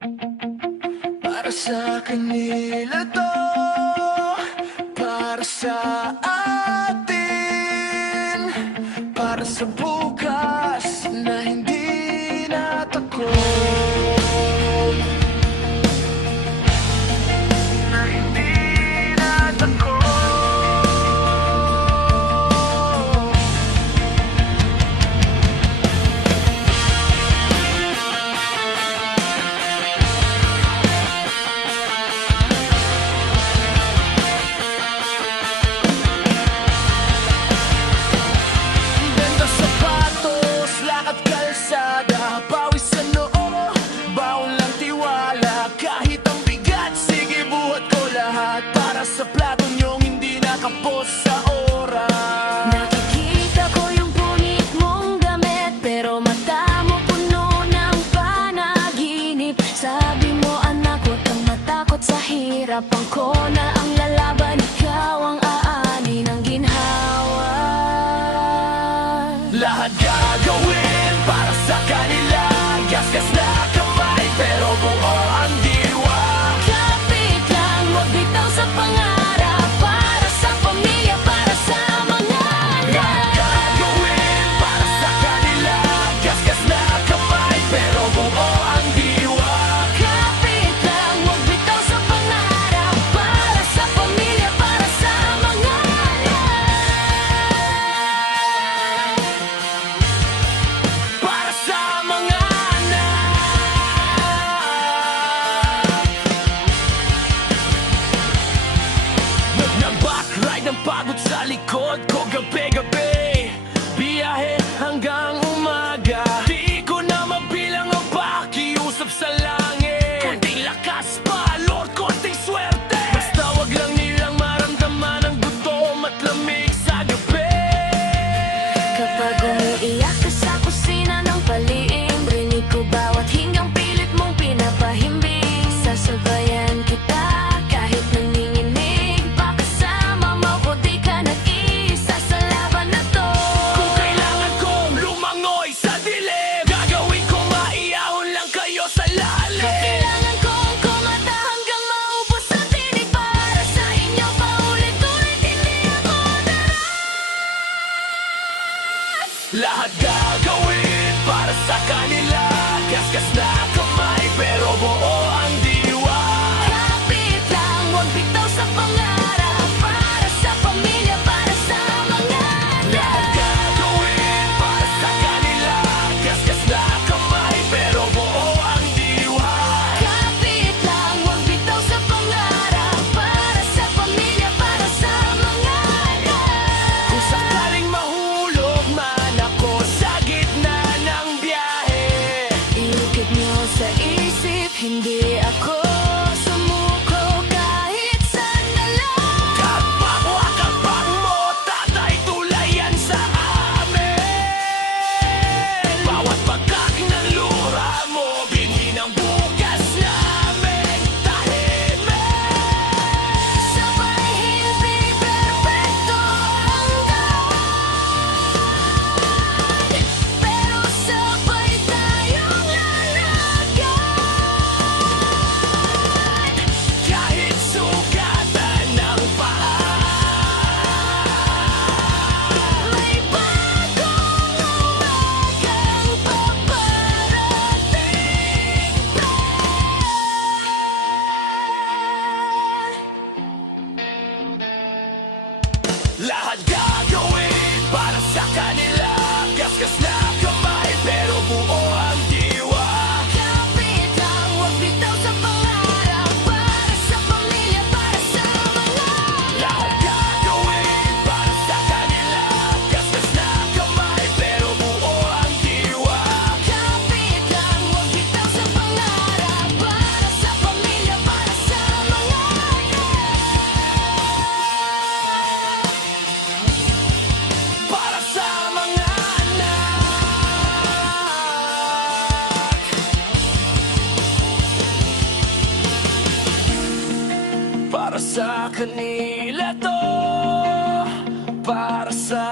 Para sa kanila to, para sa atin, para sa bukas na hindi natakot, na hindi natakot. Benta sapatos, lakad kalsada, pawis sa noo, baon lang tiwala. Kahit ang bigat, sige buhat ko lahat para sa plato niyong hindi nakapos sa oras. Nakikita ko yung punit mong damit, pero mata mo puno ng panaginip. Sabi mo anak, huwag kang matakot sa hirap. Ako na ang lalaban, ikaw ang aani ng ginhawa. Lahat gagawin para sa kanila, gasgas na kamay pero buo ang diwa. Kapit lang, huwag bitaw sa pangarap. Para sa pamilya, para sa mga Lahat anak. gagawin para sa kanila, gasgas na kamay pero buo ang diwa. Kapit lang, huwag bitaw sa pangarap. Para sa pamilya, para sa mga anak. Para sa mga anak. Nag-backride ang pagod sa likod ko gabi-gabi, biyahe hanggang umaga. Di ko na mabilang ang pakiusap sa langit. Konting lakas pa, Lord, konting swerte. Basta wag lang nilang maramdaman ang gutom at lamig sa gabi. Kapag umiiyak ka sa kusina ng paliim, rinig ko bawat hinggang pilit mong pinapahimbing. Sasabayan kita kahit nanginginig pa kasama mo ko, di ka nag-iisa sa laban na to. Kung kailangan kong lumangoy sa dilim, gagawin ko maiyahon lang kayo sa lalim. Kailangan kong kumanta hanggang maubos ang tinig para sa inyo paulit-ulit, hindi ako daras. Lahat gagawin para sa kanila, gasgas na kamay pero buo ang diwa. Kapit lang, huwag bitaw sa pangarap. Para sa pamilya, para sa mga Lahat anak. gagawin para sa kanila, gasgas na kamay pero buo ang diwa. Kapit lang, huwag bitaw sa pangarap. Para sa pamilya, para sa mga anak. Kung sakaling mahulog man ako sa gitna ng biyahe, Iukit niyo sa isip, hindi ako sumuko kahit sandali. kapwa mo, tatay tulayan sa amin. Bawat pagkak ng lura mo, binhi ng bukas namin. Tahimik, Sabay hindi perfecto hanggang, pero sabay tayong lalakad. kahit sugatan ng paa. May bagong umagang paparating pa. Lahat gagawin para sa kanila, gasgas na kamay pero buo ang diwa. Kapit lang, huwag bitaw sa pangarap. Para sa pamilya, para sa mga anak. Lahat gagawin para sa kanila, gasgas na kamay pero buo ang diwa. Kapit lang, huwag bitaw sa pangarap. Para sa pamilya, para sa mga anak. Para sa mga anak. Para sa kanila to, para sa